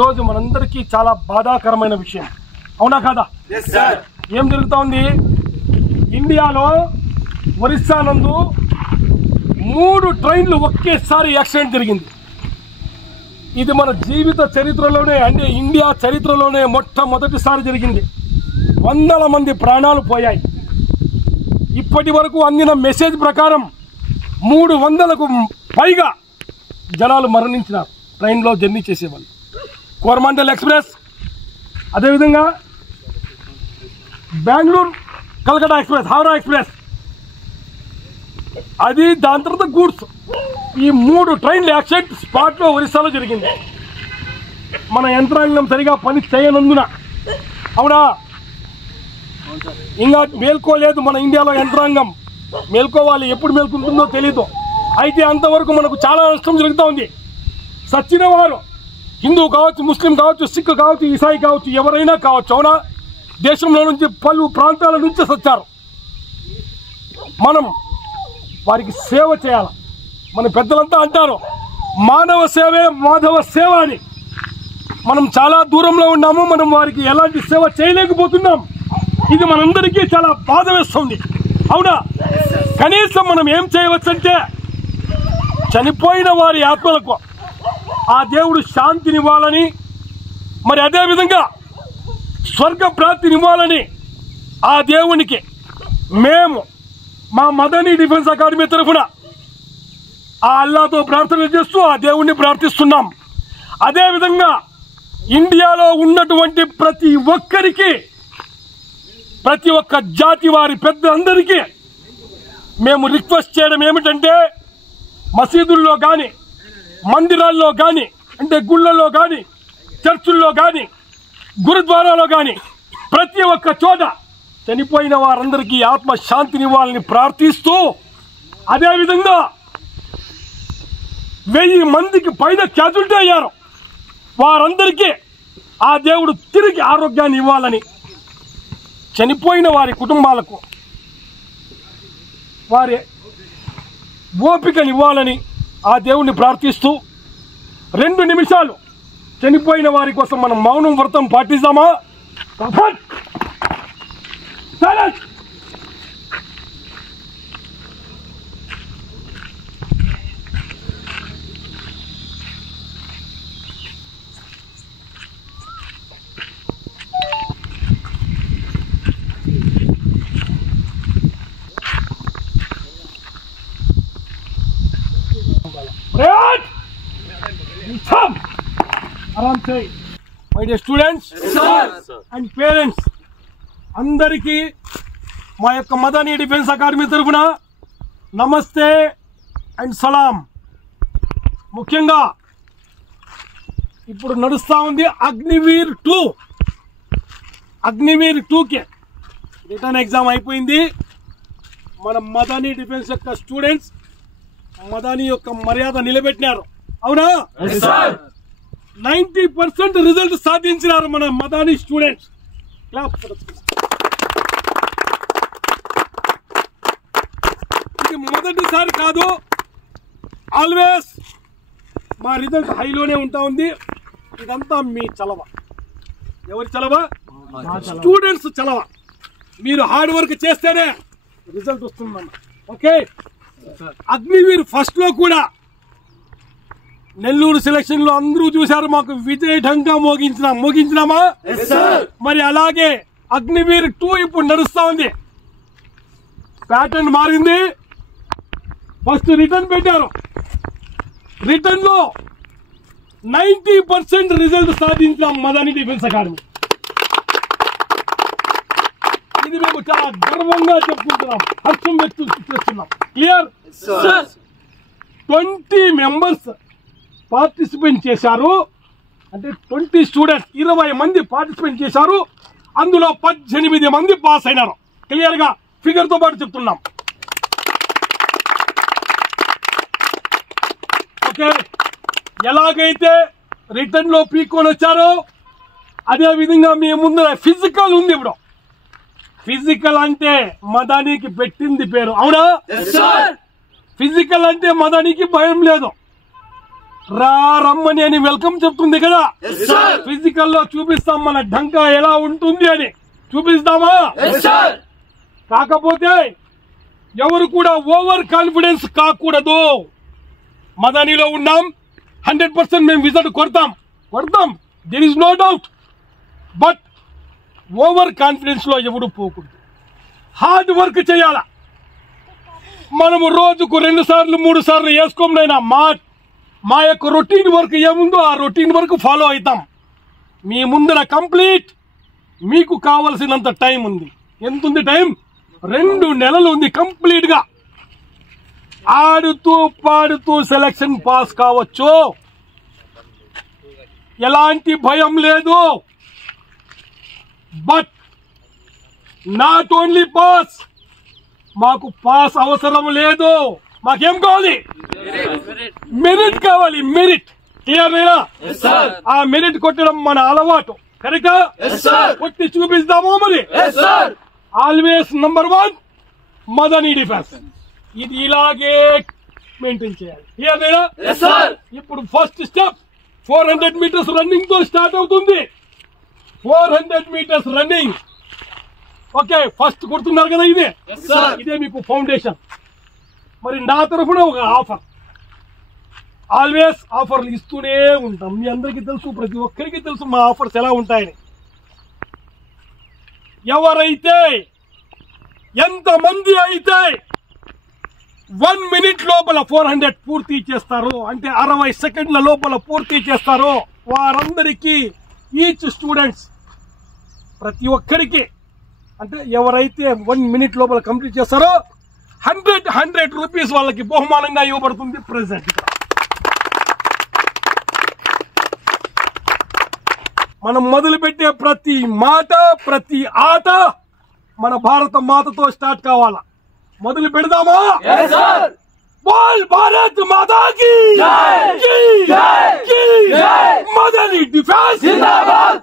రోజు మనందరికీ చాలా బాధాకరమైన విషయం, అవునా కాదా? ఏం జరుగుతూ ఉంది ఇండియాలో? ఒరిస్సా నందు 3 ట్రైన్లు ఒకేసారి యాక్సిడెంట్ జరిగింది. ఇది మన జీవిత చరిత్రలోనే, అంటే ఇండియా చరిత్రలోనే మొట్టమొదటిసారి జరిగింది. వందల మంది ప్రాణాలు పోయాయి. ఇప్పటి వరకు అందిన మెసేజ్ ప్రకారం 300కు పైగా జనాలు మరణించినారు ట్రైన్లో జర్నీ చేసేవాళ్ళు. కోరమండల్ ఎక్స్ప్రెస్, అదేవిధంగా బెంగళూరు కలకత్తా ఎక్స్ప్రెస్, హౌరా ఎక్స్ప్రెస్, అది దాని తర్వాత గూడ్స్, ఈ 3 ట్రైన్ల యాక్సిడెంట్ స్పాట్లో ఒరిస్సాలో జరిగింది. మన యంత్రాంగం సరిగా పని చేయనందున, అవునా? ఇంకా మేల్కోలేదు మన ఇండియాలో యంత్రాంగం. మేల్కోవాలి, ఎప్పుడు మేల్కుంటుందో తెలీదు. అయితే అంతవరకు మనకు చాలా నష్టం జరుగుతూ ఉంది. సచ్చిన వారు హిందూ కావచ్చు, ముస్లిం కావచ్చు, సిక్ కావచ్చు, ఈసాయి కావచ్చు, ఎవరైనా కావచ్చు, అవునా? దేశంలో నుంచి పలు ప్రాంతాల నుంచి సచ్చారు. మనం వారికి సేవ చేయాలి. మన పెద్దలంతా అంటారు మానవ సేవే మాధవ సేవ అని. మనం చాలా దూరంలో ఉన్నాము, మనం వారికి ఎలాంటి సేవ చేయలేకపోతున్నాం. ఇది మనందరికీ చాలా బాధ వేస్తుంది, అవునా? కనీసం మనం ఏం చేయవచ్చంటే చనిపోయిన వారి ఆత్మలకు ఆ దేవుడు శాంతినివ్వాలని, మరి అదేవిధంగా స్వర్గ ప్రాప్తినివ్వాలని ఆ దేవునికి మేము మా మదనీ డిఫెన్స్ అకాడమీ తరఫున ఆ అల్లాతో ప్రార్థన చేస్తూ ఆ దేవుణ్ణి ప్రార్థిస్తున్నాం. అదేవిధంగా ఇండియాలో ఉన్నటువంటి ప్రతి ఒక్కరికి, ప్రతి ఒక్క జాతి వారి పెద్దలందరికీ మేము రిక్వెస్ట్ చేయడం ఏమిటంటే, మసీదుల్లో కానీ, మందిరాల్లో కానీ, అంటే గుళ్ళల్లో కానీ, చర్చుల్లో కానీ, గురుద్వారాలో కానీ, ప్రతి ఒక్క చోట చనిపోయిన వారందరికీ ఆత్మ శాంతినివ్వాలని ప్రార్థిస్తూ, అదేవిధంగా 1000 మందికి పైన క్యాజువాలిటీ అయ్యారు, వారందరికీ ఆ దేవుడు తిరిగి ఆరోగ్యాన్ని ఇవ్వాలని, చనిపోయిన వారి కుటుంబాలకు వారి ఓపికనివ్వాలని ఆ దేవుణ్ణి ప్రార్థిస్తూ 2 నిమిషాలు చనిపోయిన వారి కోసం మనం మౌనం వ్రతం పాటిద్దామా? My dear students and parents, అందరికీ మా యొక్క మదనీ డిఫెన్స్ అకాడమీ తరఫున నమస్తే అండ్ సలాం. ముఖ్యంగా ఇప్పుడు నడుస్తూ ఉంది అగ్నివీర్ 2. అగ్నివీర్ 2కి రిటర్న్ ఎగ్జామ్ అయిపోయింది. మన మదనీ డిఫెన్స్ యొక్క స్టూడెంట్స్ మదనీ యొక్క మర్యాద నిలబెట్టినారు, అవునా? 90% రిజల్ట్ సాధించినారు మన మదనీ స్టూడెంట్స్. ఇది మొదటిసారి కాదు, ఆల్వేస్ మా రిజల్ట్ హైలోనే ఉంటా ఉంది. ఇదంతా మీ చలవ. ఎవరి చలవ? స్టూడెంట్స్ చలవ. మీరు హార్డ్ వర్క్ చేస్తేనే రిజల్ట్ వస్తుందన్న. ఓకే, అగ్నివీర్ ఫస్ట్ లో కూడా నెల్లూరు సెలక్షన్ లో అందరూ చూశారు, మాకు విజయ ఢంకా మోగించినామా? మరి అలాగే అగ్నివీర్ 2 ఇప్పుడు నడుస్తా ఉంది. ప్యాటర్న్ మారింది. ఫస్ట్ రిటర్న్ పెట్టారు, రిటర్న్ లో 90% రిజల్ట్ సాధించాం మదనీ డిఫెన్స్ అకాడమీ. ఇది మేము చాలా గర్వంగా చెప్పుకుంటున్నాం, హర్షం వ్యక్తం చేస్తున్నాం. క్లియర్? 20 మెంబర్స్ పార్టిసిపేట్ చేశారు, అంటే 20 స్టూడెంట్స్ 20 మంది పార్టిసిపేట్ చేశారు. అందులో 18 మంది పాస్ అయినారు. క్లియర్ గా ఫిగర్ తో పాటు చెప్తున్నాం. ఓకే, ఎలాగైతే రిటర్న్ లో పీక్కొని వచ్చారో అదే విధంగా మీ ముందు ఫిజికల్ ఉంది. ఇప్పుడు ఫిజికల్ అంటే మదనీకి పెట్టింది పేరు, అవునా? ఫిజికల్ అంటే మదనీకి భయం లేదు. రమ్మని అని వెల్కమ్ చెప్తుంది కదా. ఫిజికల్ లో చూపిస్తాం మన ఢంకా ఎలా ఉంటుంది అని చూపిస్తామా? కాకపోతే ఎవరు కూడా ఓవర్ కాన్ఫిడెన్స్ కాకూడదు. మదనీలో ఉన్నాం, 100% మేము విజిట్ కొడతాం, there is no doubt. But over confidence లో ఎవరు పోకూడదు. హార్డ్ వర్క్ చేయాల. మనము రోజుకు 2 సార్లు 3 సార్లు వేసుకోమైనా మా యొక్క రొటీన్ వర్క్ ఏముందో ఆ రొటీన్ వర్క్ ఫాలో అవుతాం. మీ ముందర కంప్లీట్ మీకు కావలసినంత టైం ఉంది. ఎంత ఉంది టైం? 2 నెలలు ఉంది కంప్లీట్ గా. ఆడుతూ పాడుతూ సెలక్షన్ పాస్ కావచ్చు, ఎలాంటి భయం లేదు. బట్ నాట్ ఓన్లీ పాస్, మాకు పాస్ అవసరం లేదు. మాకేం కావాలి? మెరిట్ కావాలి. మెరిట్ క్లియర్నా? ఆ మెరిట్ కొట్టడం మన అలవాటు. కరెక్టా? కొట్టి చూపిస్తాము. మరి ఆల్వేస్ నంబర్ 1 మదనీ డిఫెన్స్. ఇది ఇలాగే మెయింటైన్ చేయాలి. క్లియర్నా? ఇప్పుడు ఫస్ట్ స్టెప్ 400 మీటర్స్ రన్నింగ్ తో స్టార్ట్ అవుతుంది. 400 మీటర్స్ రన్నింగ్. ఓకే, ఫస్ట్ కొడుతున్నారు కదా, ఇదే మీకు ఫౌండేషన్. మరి నా తరఫున ఒక ఆఫర్, ఆల్వేస్ ఆఫర్లు ఇస్తూనే ఉంటాం. మీ అందరికీ తెలుసు, ప్రతి ఒక్కరికి తెలుసు మా ఆఫర్స్ ఎలా ఉంటాయని. ఎవరైతే ఎంతమంది అయితే 1 మినిట్ లోపల 400 పూర్తి చేస్తారో, అంటే 60 సెకండ్ల లోపల పూర్తి చేస్తారో, వారందరికీ ఈచ్ స్టూడెంట్స్ ప్రతి ఒక్కరికి, అంటే ఎవరైతే 1 మినిట్ లోపల కంప్లీట్ చేస్తారో 100 రూపీస్ వాళ్ళకి బహుమానంగా ఇవ్వబడుతుంది. ప్రెసెంట్ మనం మొదలుపెట్టే ప్రతి మాట, ప్రతి ఆట మన భారత మాతతో స్టార్ట్ కావాలా. మొదలు పెడదామా? బోల్ భారత్ మాతాకి మదనీ డిఫెన్స్ జిందాబాద్.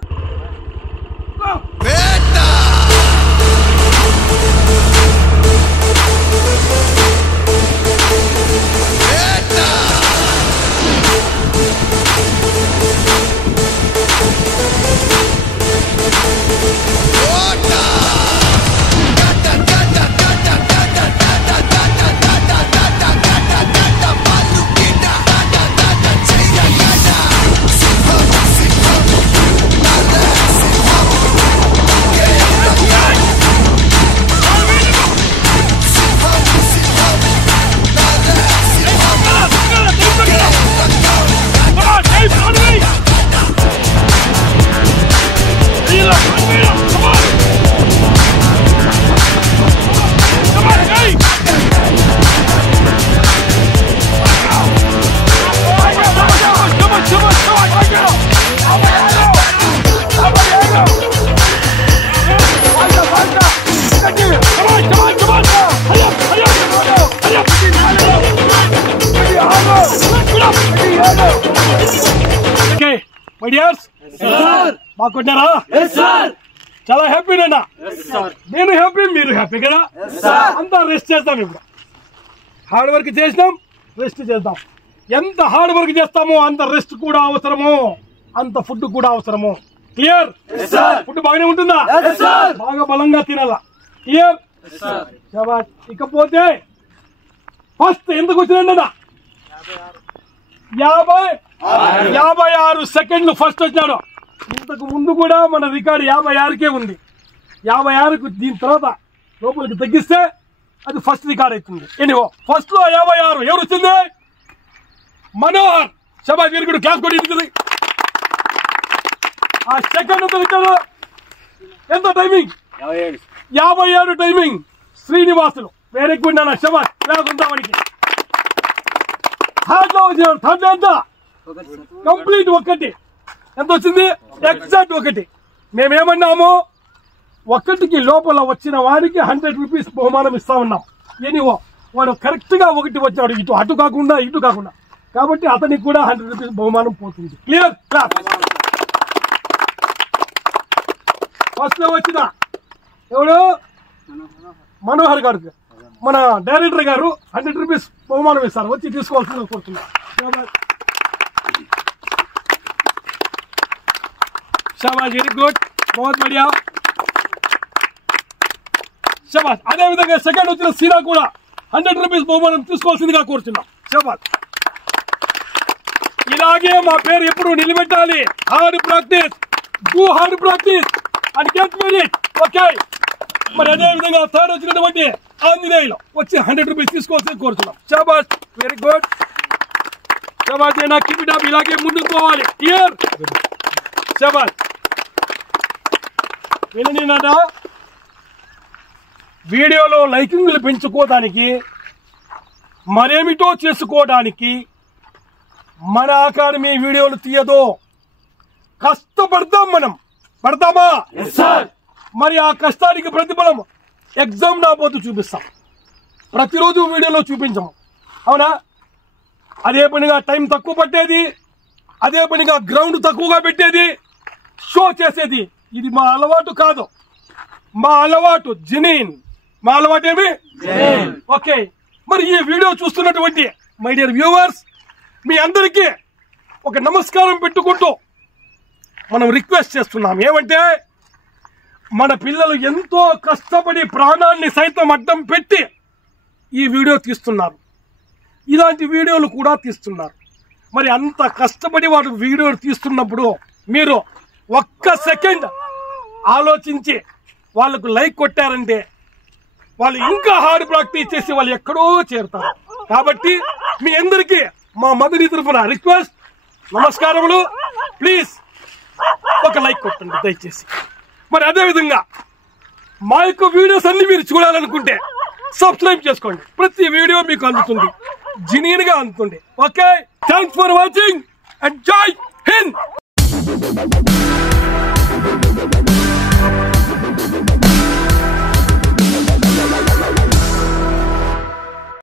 బాగున్నారా? చాలా హ్యాపీనా? నేను హ్యాపీ, మీరు హ్యాపీ కదా? అంతా రెస్ట్ చేస్తాం. ఇప్పుడు హార్డ్ వర్క్ చేసినాం, రెస్ట్ చేద్దాం. ఎంత హార్డ్ వర్క్ చేస్తామో అంత రెస్ట్ కూడా అవసరము, అంత ఫుడ్ కూడా అవసరము. క్లియర్? ఫుడ్ బాగానే ఉంటుందా? బాగా బలంగా తినాలా. క్లియర్? ఇకపోతే ఫస్ట్ ఎందుకు వచ్చినా 56 సెకండ్లు ఫస్ట్ వచ్చినాడు. ఇంతకు ముందు కూడా మన రికార్డు 56కే ఉంది. 56కు దీని తర్వాత లోపలికి తగ్గిస్తే అది ఫస్ట్ రికార్డ్ అవుతుంది. ఎనివో ఫస్ట్ లో 56 ఎవరు వచ్చింది? మనోహర్. శబాష్, వీరు కూడా క్లాస్ కొట్టి. ఆ సెకండ్ ఎంత రికార్డు? ఎంత టైమింగ్? 57 టైమింగ్. శ్రీనివాసులు వేరే కూడా శబాష్, క్లాస్ ఉందా వాడికి. థర్డ్ లో వచ్చినాడు. థర్డ్ ఎంత? కంప్లీట్ 1. ఎంత వచ్చింది? ఎగ్జాక్ట్ 1. మేమేమన్నాము? 1కి లోపల వచ్చిన వారికి 100 రూపీస్ బహుమానం ఇస్తా ఉన్నాం. ఎనివో వాడు కరెక్ట్ గా 1 వచ్చాడు, అటు కాకుండా ఇటు కాకుండా, కాబట్టి అతనికి కూడా 100 రూపీస్ బహుమానం పోతుంది. క్లియర్? క్లాస్. ఫస్ట్ లో వచ్చిన ఎవడు? మనోహర్ గారు, మన డైరెక్టర్ గారు 100 రూపీస్ బహుమానం ఇస్తారు, వచ్చి తీసుకోవాల్సింది కోరుతున్నారు. शाबाश वेरी गुड बहुत बढ़िया शाबाश అదే విధంగా సెకండ్ వచ్చిన సీనా కూడా 100 రూపీస్ బహుమానం తీసుకోవాల్సిందిగా కోరుతున్నాం షాబాష్ ఇలాగే మా పేరు ఎప్పుడు నిలబెట్టాలి hard practice do hard practice and get merit okay మరి అదే విధంగా థర్డ్ వచ్చినటువంటి ఆంజనేయులు వచ్చి 100 రూపీస్ తీసుకోవాల్సింది కోరుతున్నాం షాబాష్ వెరీ గుడ్ షాబాష్ నా కీప్ ఇట్ అప్ ఇలాగే ముందుకు పోవాలి హియర్ షాబాష్ వినండి నాట వీడియోలో లైకింగ్లు పెంచుకోవడానికి మరేమిటో చేసుకోవడానికి మన అకాడమీ వీడియోలు తీయదో కష్టపడతాం మనం పడతామా మరి ఆ కష్టానికి ప్రతిఫలం ఎగ్జామ్ నా పోతూ చూపిస్తాం ప్రతిరోజు వీడియోలో చూపించము అవునా అదే పనిగా టైం తక్కువ పట్టేది అదే పనిగా గ్రౌండ్ తక్కువగా పెట్టేది షో చేసేది ఇది మా అలవాటు కాదు మా అలవాటు జెన్యూన్ మా అలవాటు ఏమి ఓకే మరి ఈ వీడియో చూస్తున్నటువంటి మై డియర్ వ్యూవర్స్ మీ అందరికీ ఒక నమస్కారం పెట్టుకుంటూ మనం రిక్వెస్ట్ చేస్తున్నాం ఏమంటే మన పిల్లలు ఎంతో కష్టపడి ప్రాణాన్ని సైతం అడ్డం పెట్టి ఈ వీడియో తీస్తున్నారు ఇలాంటి వీడియోలు కూడా తీస్తున్నారు మరి అంత కష్టపడి వాడు వీడియో తీస్తున్నప్పుడు మీరు ఒక్క సెకండ్ ఆలోచించి వాళ్ళకు లైక్ కొట్టారంటే వాళ్ళు ఇంకా హార్డ్ ప్రాక్టీస్ చేసి వాళ్ళు ఎక్కడో చేరుతారు కాబట్టి మీ అందరికీ మా మదరి తరఫున రిక్వెస్ట్ నమస్కారములు ప్లీజ్ ఒక లైక్ కొట్టండి దయచేసి మరి అదేవిధంగా మా యొక్క వీడియోస్ అన్ని మీరు చూడాలనుకుంటే సబ్స్క్రైబ్ చేసుకోండి ప్రతి వీడియో మీకు అందుతుంది జెన్యూన్ గా అందుతుంది okay thanks for watching and జై హింద్